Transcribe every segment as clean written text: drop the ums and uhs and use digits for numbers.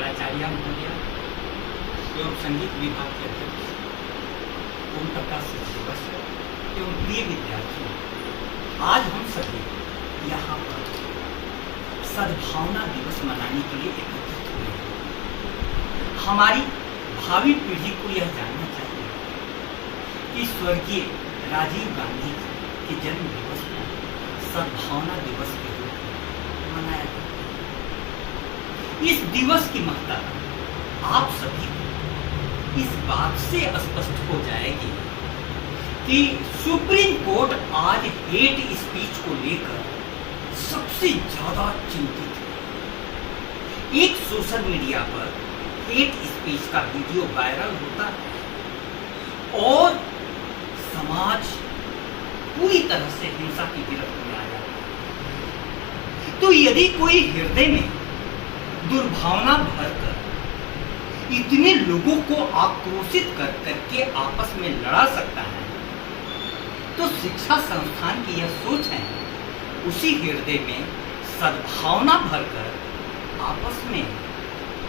प्राचार्य महोदय एवं संगीत विभाग के अध्यक्ष ओम प्रकाश दिवस एवं प्रिय विद्यार्थियों, आज हम सभी यहाँ पर सद्भावना दिवस मनाने के लिए एकत्रित हुए हैं। हमारी भावी पीढ़ी को यह जानना चाहिए कि स्वर्गीय राजीव गांधी के जन्म दिवस को सद्भावना दिवस के रूप में मनाया जाता है। इस दिवस की महत्ता आप सभी को इस बात से स्पष्ट हो जाएगी कि सुप्रीम कोर्ट आज हेट स्पीच को लेकर सबसे ज्यादा चिंतित है। एक सोशल मीडिया पर हेट स्पीच का वीडियो वायरल होता है और समाज पूरी तरह से हिंसा की गिरफ्त में आ जाता है। तो यदि कोई हृदय में दुर्भावना भरकर इतने लोगों को आक्रोशित कर करके आपस में लड़ा सकता है, तो शिक्षा संस्थान की यह सोच है उसी हृदय में सद्भावना भरकर आपस में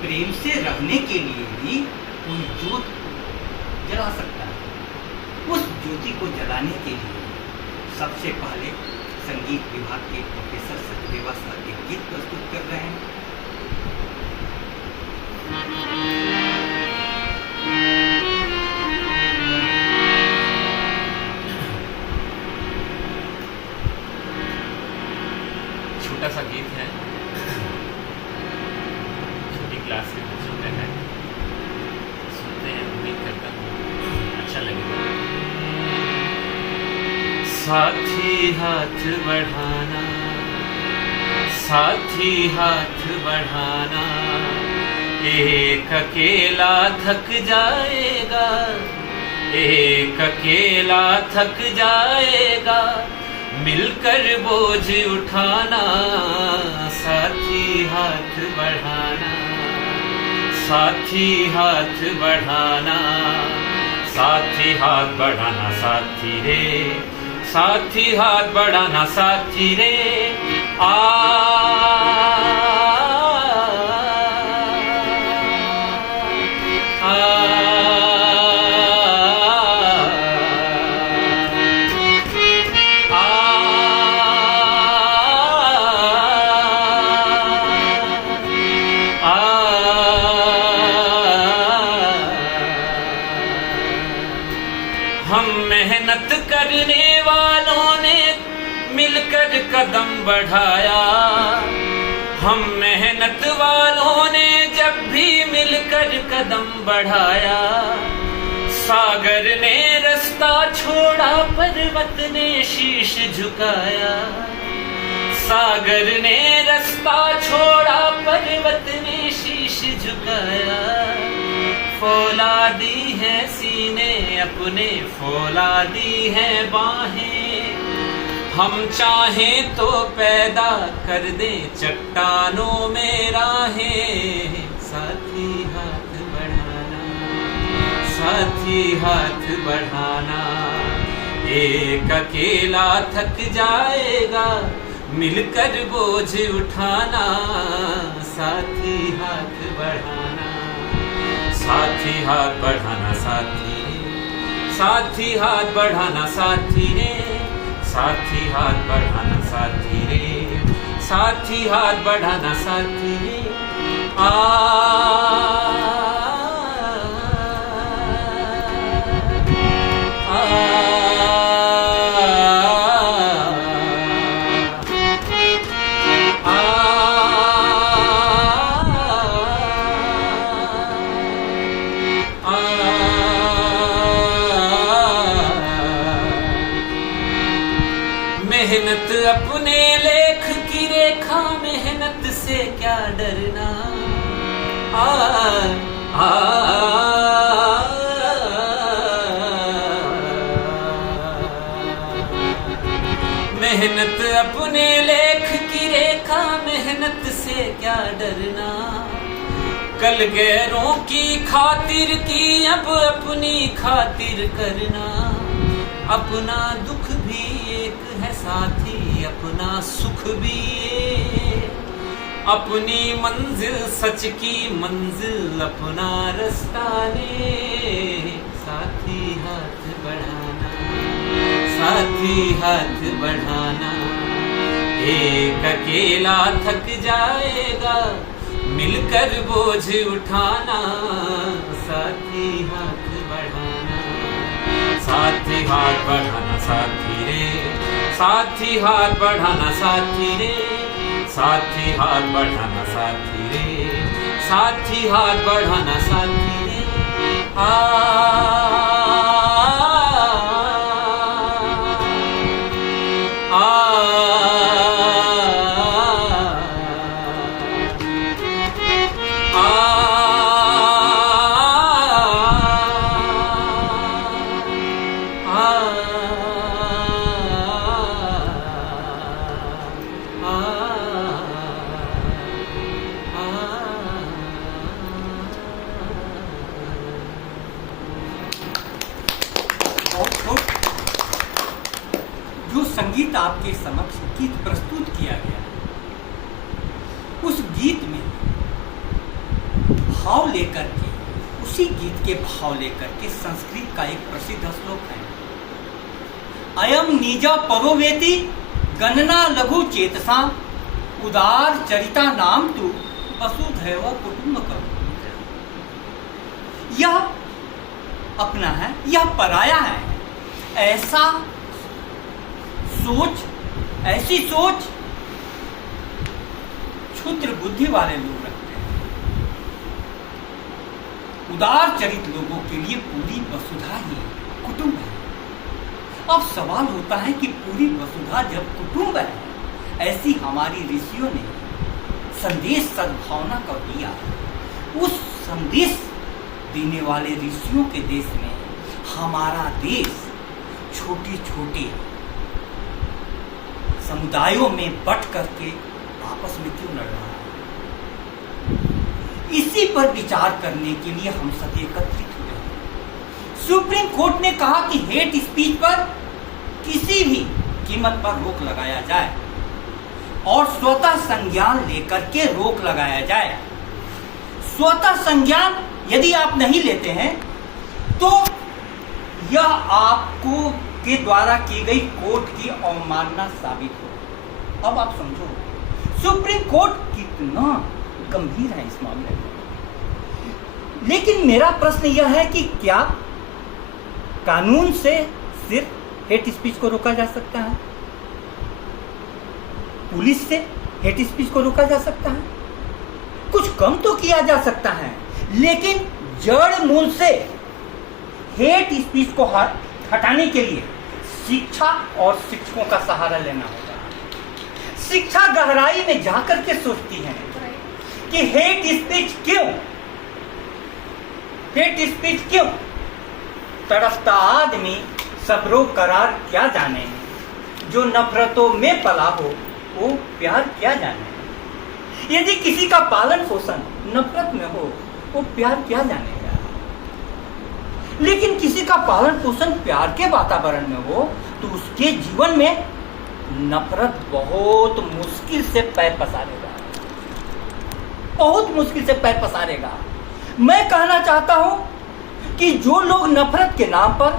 प्रेम से रहने के लिए भी कोई ज्योति जला सकता है। उस ज्योति को जलाने के लिए सबसे पहले संगीत विभाग के प्रोफेसर सत्यदेवा सर एक गीत प्रस्तुत कर रहे हैं। छोटा सा गीत है, छोटी क्लास के बच्चों का है, सुनते हैं, उम्मीद करता हूँ अच्छा लगेगा। साथी हाथ बढ़ाना, साथी हाथ बढ़ाना, एक अकेला थक जाएगा, एक अकेला थक जाएगा, मिलकर बोझ उठाना, साथी हाथ बढ़ाना, साथी हाथ बढ़ाना, साथी हाथ बढ़ाना, साथी रे, साथी हाथ बढ़ाना, साथी रे, हम मेहनत करने वालों ने मिलकर कदम बढ़ाया, हम मेहनत वालों ने जब भी मिलकर कदम बढ़ाया, सागर ने रास्ता छोड़ा, पर्वत ने शीश झुकाया, सागर ने रास्ता छोड़ा, पर्वत ने शीश झुकाया, फौलादी है सीने अपने, फौलादी है बाहें, हम चाहें तो पैदा कर दे चट्टानों में राहें, साथी हाथ बढ़ाना, साथी हाथ बढ़ाना, एक अकेला थक जाएगा, मिलकर बोझ उठाना, साथी हाथ बढ़ाना, साथी हाथ बढ़ाना, साथी रे, साथी हाथ बढ़ाना, साथी रे, साथी हाथ बढ़ाना, साथी रे, साथी हाथ बढ़ाना, साथी रे, मेहनत अपने लेख की रेखा, मेहनत से क्या डरना, मेहनत अपने लेख की रेखा, मेहनत से क्या डरना, कल गैरों की खातिर की अब अपनी खातिर करना, अपना दुख भी एक है साथी, अपना सुख भी अपनी मंजिल सच की मंजिल अपना रास्ता ने, साथी हाथ बढ़ाना, साथी हाथ बढ़ाना। एक अकेला थक जाएगा, मिलकर बोझ उठाना, साथी हाथ बढ़ाना, साथी हाथ बढ़ाना साथी रे, साथी हाथ बढ़ाना साथी रे, साथी हाथ बढ़ाना साथी रे, साथी हाथ बढ़ाना साथी रे। जो संगीत आपके समक्ष गीत प्रस्तुत किया गया, उस गीत में भाव लेकर के, उसी गीत के भाव लेकर के संस्कृत का एक प्रसिद्ध श्लोक है, अयम निजा परोवेति गणना लघु चेतसा उदार चरिता नाम तु वसुधैव कुटुंबकम्। यह अपना है, यह पराया है। ऐसा सोच, ऐसी सोच क्षुद्र बुद्धि वाले लोग रखते हैं। उदार चरित लोगों के लिए पूरी वसुधा ही कुटुंब है। अब सवाल होता है कि पूरी वसुधा जब कुटुंब है, ऐसी हमारी ऋषियों ने संदेश सद्भावना का दिया। उस संदेश देने वाले ऋषियों के देश में हमारा देश छोटी छोटी समुदायों में बट करके आपस में क्यों लड़ रहा है? इसी पर विचार करने के लिए हम सब एकत्रित हुए हैं। सुप्रीम कोर्ट ने कहा कि हेट स्पीच पर किसी भी कीमत पर रोक लगाया जाए और स्वतः संज्ञान लेकर के रोक लगाया जाए। स्वतः संज्ञान यदि आप नहीं लेते हैं तो यह आपको के द्वारा की गई कोर्ट की अवमानना साबित हो। अब आप समझो सुप्रीम कोर्ट कितना गंभीर है इस मामले में। लेकिन मेरा प्रश्न यह है कि क्या कानून से सिर्फ हेट स्पीच को रोका जा सकता है? पुलिस से हेट स्पीच को रोका जा सकता है? कुछ कम तो किया जा सकता है, लेकिन जड़ मूल से हेट स्पीच को हटाने के लिए शिक्षा और शिक्षकों का सहारा लेना होगा। शिक्षा गहराई में जाकर के सोचती है कि हेट स्पीच क्यों, हेट स्पीच क्यों? तड़फता आदमी सब्रो करार क्या जाने, जो नफरतों में पला हो वो प्यार क्या जाने। यदि किसी का पालन पोषण नफरत में हो वो प्यार क्या जानेगा। लेकिन किसी का पालन पोषण प्यार के वातावरण में हो तो उसके जीवन में नफरत बहुत मुश्किल से पैर पसारेगा, बहुत मुश्किल से पैर पसारेगा। मैं कहना चाहता हूं कि जो लोग नफरत के नाम पर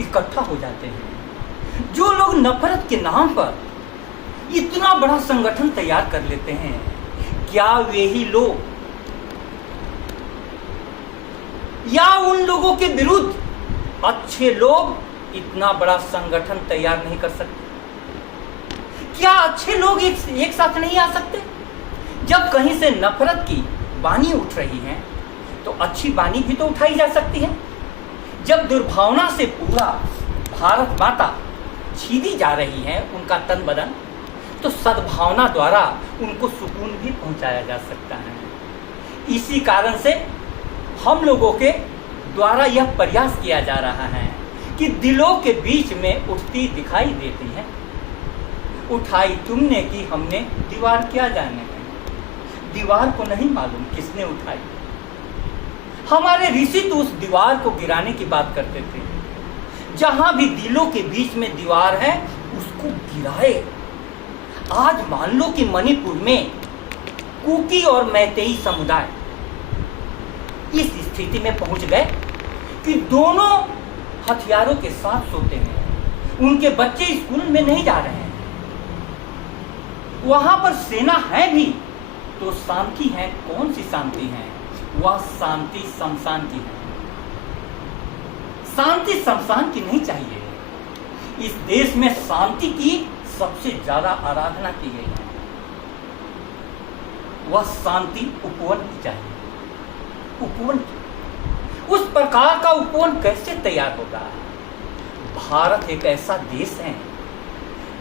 इकट्ठा हो जाते हैं, जो लोग नफरत के नाम पर इतना बड़ा संगठन तैयार कर लेते हैं, क्या वे ही लोग या उन लोगों के विरुद्ध अच्छे लोग इतना बड़ा संगठन तैयार नहीं कर सकते? क्या अच्छे लोग एक साथ नहीं आ सकते? जब कहीं से नफरत की वाणी उठ रही है तो अच्छी वाणी भी तो उठाई जा सकती है। जब दुर्भावना से पूरा भारत माता छीनी जा रही है उनका तन बदन, तो सद्भावना द्वारा उनको सुकून भी पहुंचाया जा सकता है। इसी कारण से हम लोगों के द्वारा यह प्रयास किया जा रहा है कि दिलों के बीच में उठती दिखाई देती है, उठाई तुमने की हमने दीवार क्या जाने है। दीवार को नहीं मालूम किसने उठाई। हमारे ऋषि तो उस दीवार को गिराने की बात करते थे। जहां भी दिलों के बीच में दीवार है उसको गिराए। आज मान लो कि मणिपुर में कुकी और मैतेई समुदाय इस स्थिति में पहुंच गए कि दोनों हथियारों के साथ सोते हैं। उनके बच्चे स्कूल में नहीं जा रहे हैं। वहां पर सेना है भी तो शांति है, कौन सी शांति है? वह शांति शमशान की है। शांति शमशान की नहीं चाहिए। इस देश में शांति की सबसे ज्यादा आराधना की गई है। वह शांति उपवन की चाहिए। उपवन, उस प्रकार का उपवन कैसे तैयार होगा? भारत एक ऐसा देश है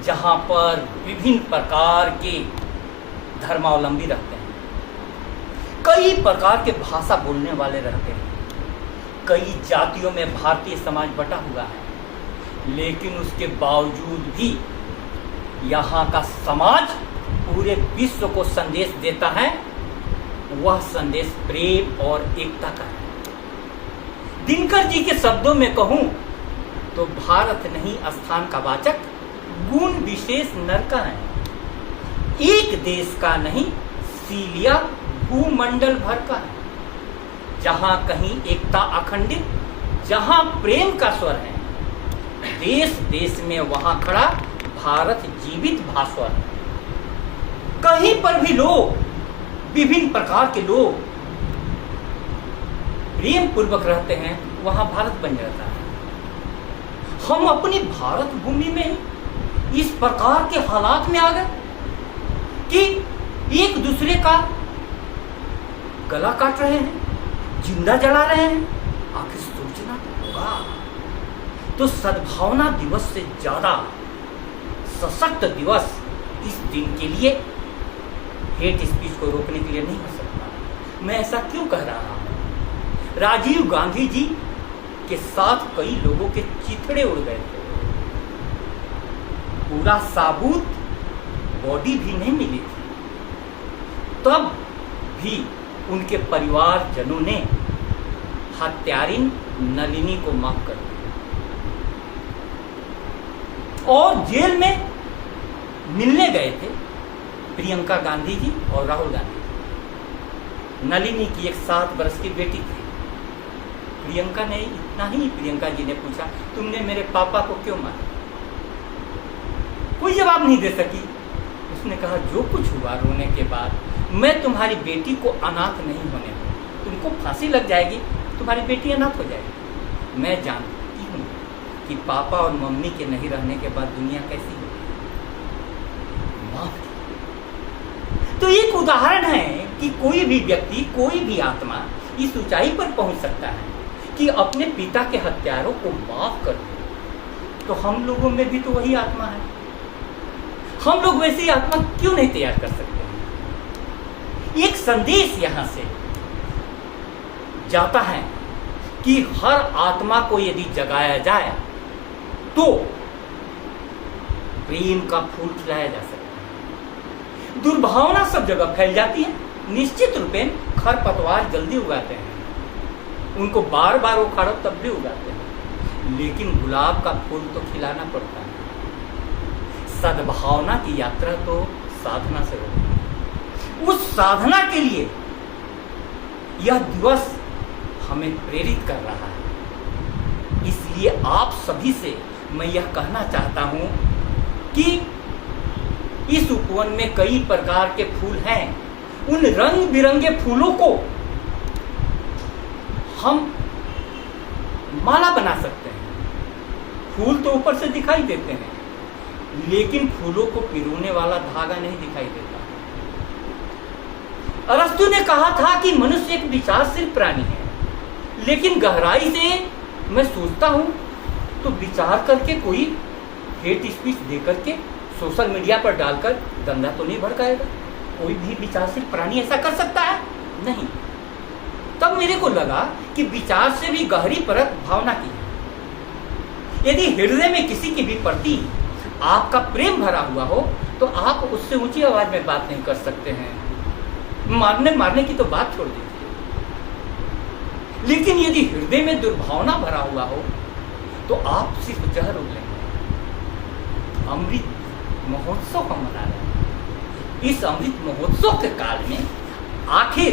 जहां पर विभिन्न प्रकार के धर्मावलंबी रहते हैं, कई प्रकार के भाषा बोलने वाले रहते हैं, कई जातियों में भारतीय समाज बटा हुआ है, लेकिन उसके बावजूद भी यहाँ का समाज पूरे विश्व को संदेश देता है। वह संदेश प्रेम और एकता का है। दिनकर जी के शब्दों में कहूं तो भारत नहीं स्थान का वाचक, गुण विशेष नर का है। एक देश का नहीं, सीलिया भूमंडल भर का है। जहां कहीं एकता अखंडित, जहां प्रेम का स्वर है, देश देश में वहां खड़ा भारत जीवित भास्वर है। कहीं पर भी लोग, विभिन्न प्रकार के लोग प्रेम पूर्वक रहते हैं, वहां भारत बन जाता है। हम अपनी भारत भूमि में इस प्रकार के हालात में आ गए कि एक दूसरे का गला काट रहे हैं, जिंदा जला रहे हैं। आखिर सोचना होगा। तो सद्भावना दिवस से ज्यादा सशक्त दिवस इस दिन के लिए हेट स्पीच को रोकने के लिए नहीं हो सकता। मैं ऐसा क्यों कह रहा हूं? राजीव गांधी जी के साथ कई लोगों के चिथड़े उड़ गए थे। पूरा साबुत बॉडी भी नहीं मिली थी। तब भी उनके परिवारजनों ने हत्यारिन नलिनी को माफ कर दिया और जेल में मिलने गए थे प्रियंका गांधी जी और राहुल गांधी जी। नलिनी की एक 7 वर्ष की बेटी थी। प्रियंका ने इतना ही, प्रियंका जी ने पूछा, तुमने मेरे पापा को क्यों मारा? कोई जवाब नहीं दे सकी। उसने कहा, जो कुछ हुआ रोने के बाद, मैं तुम्हारी बेटी को अनाथ नहीं होने दूंगी। तुमको फांसी लग जाएगी, तुम्हारी बेटी अनाथ हो जाएगी। मैं जानती हूँ कि पापा और मम्मी के नहीं रहने के बाद दुनिया कैसी होगी। तो एक उदाहरण है कि कोई भी व्यक्ति, कोई भी आत्मा इस ऊंचाई पर पहुंच सकता है कि अपने पिता के हत्यारों को माफ कर दे। तो हम लोगों में भी तो वही आत्मा है। हम लोग वैसी आत्मा क्यों नहीं तैयार कर सकते हैं? एक संदेश यहां से जाता है कि हर आत्मा को यदि जगाया जाए तो प्रेम का फूल खिलाया जा सकता है। दुर्भावना सब जगह फैल जाती है। निश्चित रूपेण खरपतवार जल्दी उगाते हैं, उनको बार बार उखाड़ो तब भी उगाते हैं, लेकिन गुलाब का फूल तो खिलाना पड़ता है। सद्भावना की यात्रा तो साधना से होती है। उस साधना के लिए यह दिवस हमें प्रेरित कर रहा है। इसलिए आप सभी से मैं यह कहना चाहता हूं कि इस उपवन में कई प्रकार के फूल हैं। उन रंग बिरंगे फूलों को हम माला बना सकते हैं। फूल तो ऊपर से दिखाई देते हैं, लेकिन फूलों को पिरोने वाला धागा नहीं दिखाई देता। अरस्तु ने कहा था कि मनुष्य एक विचारशील प्राणी है, लेकिन गहराई से मैं सोचता हूं तो विचार करके कोई हेट स्पीच देकर के सोशल मीडिया पर डालकर दंगा तो नहीं भड़काएगा। कोई भी विचारशील प्राणी ऐसा कर सकता है? नहीं। तब मेरे को लगा कि विचार से भी गहरी परत भावना की है। यदि हृदय में किसी की भी प्रति आपका प्रेम भरा हुआ हो तो आप उससे ऊंची आवाज में बात नहीं कर सकते हैं। मारने की तो बात छोड़ दीजिए। लेकिन यदि हृदय में दुर्भावना भरा हुआ हो तो आप सिर्फ जहर उगलेंगे। अमृत महोत्सव हम मना रहे हैं। इस अमृत महोत्सव के काल में आखिर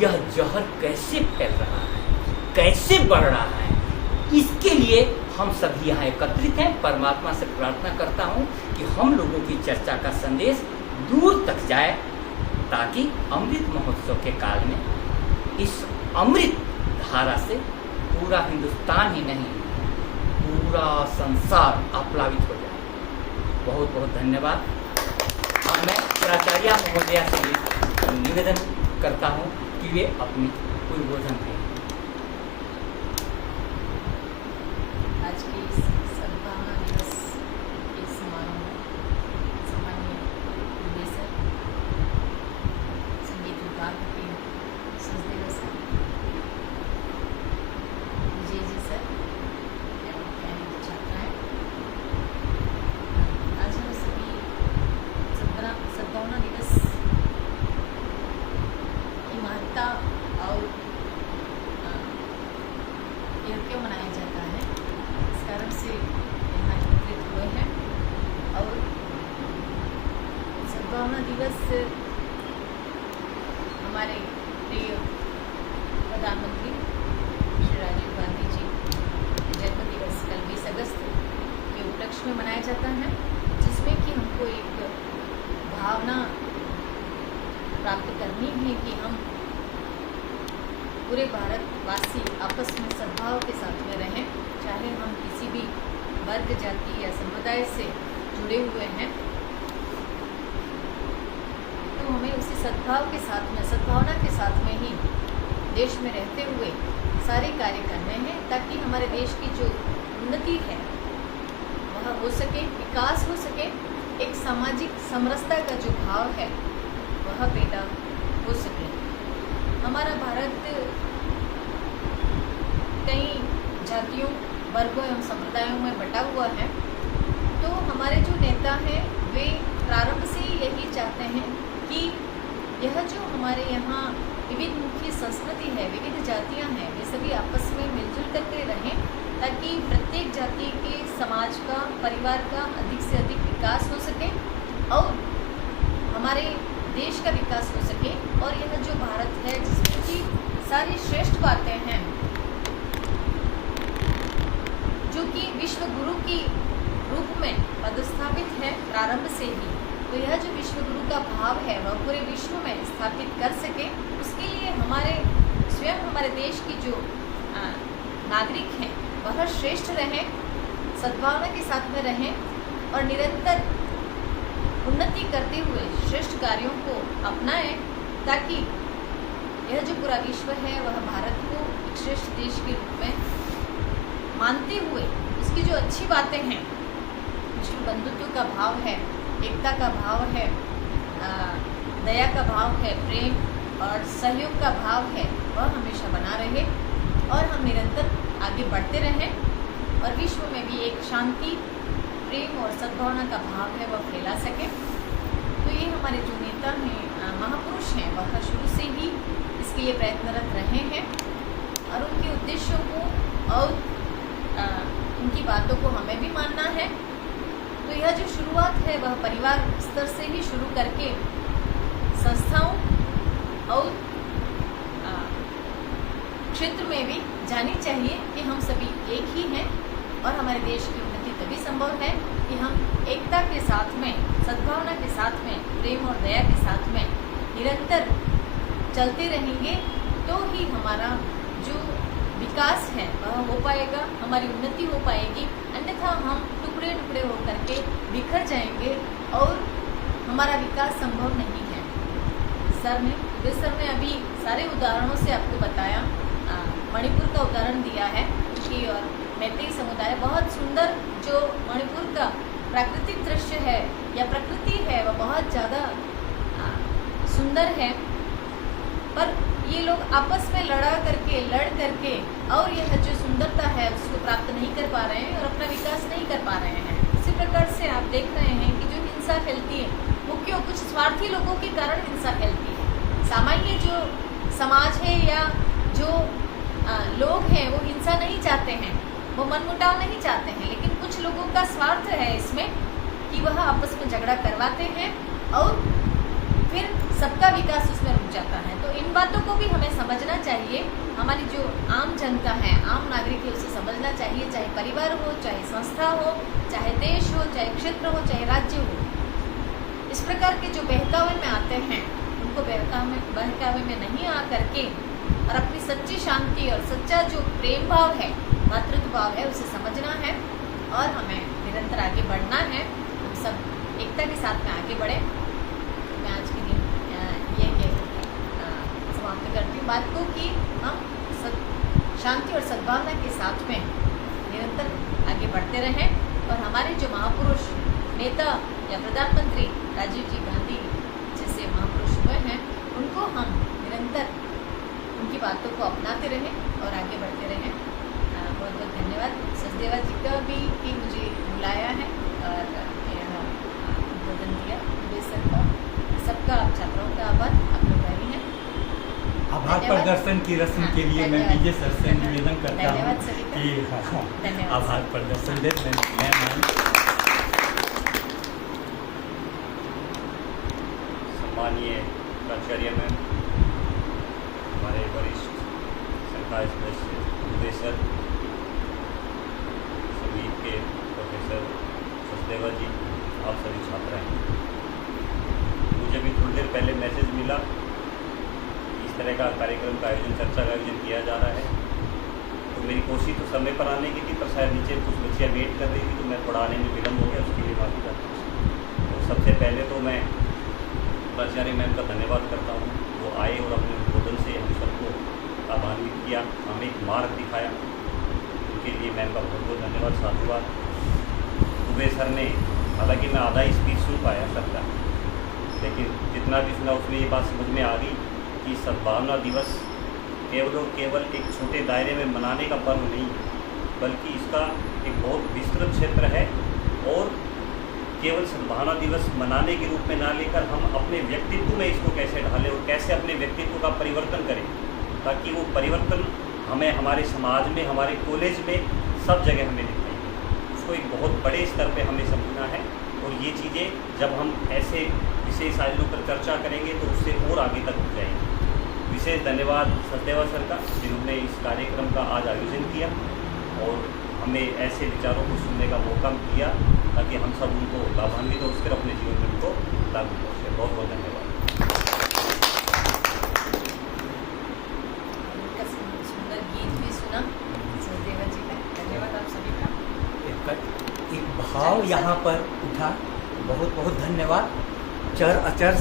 यह जहर कैसे फैल रहा है, कैसे बढ़ रहा है, इसके लिए हम सभी यहाँ एकत्रित हैं। परमात्मा से प्रार्थना करता हूँ कि हम लोगों की चर्चा का संदेश दूर तक जाए, ताकि अमृत महोत्सव के काल में इस अमृत धारा से पूरा हिंदुस्तान ही नहीं, पूरा संसार आप्लावित हो जाए। बहुत बहुत धन्यवाद। अब मैं प्राचार्य महोदया से निवेदन करता हूँ कि वे अपनी उद्बोधन दें। आज के इस सद्भावना दिवस के समारोह में सम्माननीय निदेशक, संगीत विभाग के सचदेव सर, विजय जी सर एवं प्यारी छात्राएं, आज हम सभी सद्भावना दिवस की महत्ता और यह क्यों मनाया जाता है, इस कारण से यहाँ एकत्रित हुए हैं। और सद्भावना दिवस हमारे प्रिय प्रधानमंत्री श्री राजीव गांधी जी के जन्म दिवस कल 20 अगस्त के उपलक्ष्य में मनाया जाता है, जिसमें कि हमको एक भावना प्राप्त करनी है कि हम पूरे भारतवासी आपस में सद्भाव के साथ में रहें। चाहे हम किसी भी वर्ग, जाति या समुदाय से जुड़े हुए हैं, तो हमें उसी सद्भाव के साथ में, सद्भावना के साथ में ही देश में रहते हुए सारे कार्य करने हैं, ताकि हमारे देश की जो उन्नति है वह हो सके, विकास हो सके, एक सामाजिक समरसता का जो भाव है वह पैदा हो सके। हमारा भारत कई जातियों, वर्गों एवं संप्रदायों में बटा हुआ है, तो हमारे जो नेता हैं वे प्रारंभ से ही यही चाहते हैं कि यह जो हमारे यहाँ विविध मुखी संस्कृति है, विविध जातियाँ हैं, वे सभी आपस में मिलजुल करके रहें, ताकि प्रत्येक जाति के समाज का, परिवार का अधिक से अधिक विकास हो सके और हमारे देश का विकास हो सके। और यह जो भारत है जिसमें की सारी श्रेष्ठ बातें हैं, जो कि विश्व गुरु की रूप में पदस्थापित है प्रारंभ से ही, तो यह जो विश्व गुरु का भाव है वह पूरे विश्व में स्थापित कर सके, उसके लिए हमारे स्वयं हमारे देश की जो नागरिक हैं वह श्रेष्ठ रहें, सद्भावना के साथ में रहें और निरंतर उन्नति करते हुए श्रेष्ठ कार्यों को अपनाएं, ताकि यह जो पूरा विश्व है वह भारत को एक श्रेष्ठ देश के रूप में मानते हुए उसकी जो अच्छी बातें हैं, विश्व बंधुत्व का भाव है, एकता का भाव है, दया का भाव है, प्रेम और सहयोग का भाव है, वह हमेशा बना रहे और हम निरंतर आगे बढ़ते रहें और विश्व में भी एक शांति, प्रेम और सद्भावना का भाव है वह फैला सके। तो ये हमारे जो नेता हैं, महापुरुष हैं, वह शुरू से ही इसके लिए प्रयत्नरत रहे हैं और उनके उद्देश्यों को और उनकी बातों को हमें भी मानना है। तो यह जो शुरुआत है वह परिवार स्तर से ही शुरू करके संस्थाओं और क्षेत्र में भी जानी चाहिए कि हम सभी एक ही हैं और हमारे देश की उन्नति तभी संभव है कि हम एकता के साथ में, सद्भावना के साथ में, प्रेम और दया के साथ में निरंतर चलते रहेंगे, तो ही हमारा जो विकास है वह हो पाएगा, हमारी उन्नति हो पाएगी। अन्यथा हम टुकड़े टुकड़े होकर के बिखर जाएंगे और हमारा विकास संभव नहीं है। सर ने अभी सारे उदाहरणों से आपको बताया, मणिपुर का उदाहरण दिया है कि और मैतेई समुदाय बहुत सुंदर, जो मणिपुर का प्राकृतिक दृश्य है या प्रकृति है वह बहुत ज़्यादा सुंदर है, पर ये लोग आपस में लड़ करके और यह जो सुंदरता है उसको प्राप्त नहीं कर पा रहे हैं और अपना विकास नहीं कर पा रहे हैं। इसी प्रकार से आप देख रहे हैं कि जो हिंसा फैलती है वो क्यों, कुछ स्वार्थी लोगों के कारण हिंसा फैलती है। सामान्य जो समाज है या जो लोग हैं वो हिंसा नहीं चाहते हैं, वो मनमुटाव नहीं चाहते हैं, लेकिन कुछ लोगों का स्वार्थ है इसमें कि वह आपस में झगड़ा करवाते हैं और फिर सबका विकास उसमें रुक जाता है। तो इन बातों को भी हमें समझना चाहिए। हमारी जो आम जनता है, आम नागरिक है, उसे समझना चाहिए, चाहे परिवार हो, चाहे संस्था हो, चाहे देश हो, चाहे क्षेत्र हो, चाहे राज्य हो। इस प्रकार के जो बहकावे में आते हैं उनको बहकावे में नहीं आ करके और अपनी सच्ची शांति और सच्चा जो प्रेम भाव है, मातृत्व भाव है, उसे समझना है और हमें निरंतर आगे बढ़ना है। हम सब एकता के साथ में आगे बढ़े। मैं आज के दिन ये समाप्त करती हूँ बात को कि हम शांति और सद्भावना के साथ में निरंतर आगे बढ़ते रहें और हमारे जो महापुरुष नेता या प्रधानमंत्री राजीव जी गांधी जैसे महापुरुष हुए हैं, उनको हम निरंतर उनकी बातों को अपनाते रहें और आगे बढ़ते रहें। बहुत बहुत धन्यवाद सचदेवा जी का भी कि मुझे बुलाया है और उद्बोधन दिया। सर का सबका छात्राओं का आभार। आप लोग रही हैं। आभार प्रदर्शन की रस्म के लिए मैं विजय सर से निवेदन करता हूँ कि आभार प्रदर्शन दे। सम्मानीय प्राचार्य मैम, हमारे वरिष्ठ संकाय सदस्य प्रोफेसर संगीत के प्रोफेसर सचदेवा जी, आप सभी छात्र हैं। मुझे भी थोड़ी देर पहले मैसेज मिला इस तरह का कार्यक्रम का आयोजन, चर्चा का आयोजन किया जा रहा है। तो मेरी कोशिश तो समय पर आने की थी, पर शायद नीचे कुछ बच्चियाँ वेट कर रही थी, तो मैं थोड़ा आने में विलम्ब हो गया, उसके लिए माफ़ी करता हूँ। तो सबसे पहले तो मैं प्राचार्य मैम का धन्यवाद करता हूँ। वो आए और अपने उद्बोधन से हम सबको लाभान्वित किया, हमें एक मार्ग दिखाया। उनके लिए मैम का बहुत बहुत धन्यवाद, साधुवाद। दुबे सर ने, हालांकि मैं आधा ही स्पीच सुन पाया सबका, लेकिन जितना भी सुना उसमें ये बात समझ में आ गई कि सद्भावना दिवस केवल और केवल एक छोटे दायरे में मनाने का पर्व नहीं है, बल्कि इसका एक बहुत विस्तृत क्षेत्र है। और केवल सद्भावना दिवस मनाने के रूप में ना लेकर हम अपने व्यक्तित्व में इसको कैसे ढालें और कैसे अपने व्यक्तित्व का परिवर्तन करें, ताकि वो परिवर्तन हमें हमारे समाज में, हमारे कॉलेज में, सब जगह हमें दिखाई दे। उसको एक बहुत बड़े स्तर पे हमें समझना है। और ये चीज़ें जब हम ऐसे विशेष आयोजनों पर चर्चा करेंगे तो उससे और आगे तक हो जाएंगे। विशेष धन्यवाद सचदेवा सर का, जिन्होंने इस कार्यक्रम का आज आयोजन किया और हमें ऐसे विचारों को सुनने का मौका दिया, ताकि हम सब उनको लाभान्वित हो उसके अपने जीवन में उनको लागू कर सकें। बहुत बहुत धन्यवाद। सुंदर गीत भी सुना सचदेवा जी का, धन्यवाद आप सभी का। एक भाव यहाँ पर उठा, बहुत बहुत धन्यवाद। चर अचर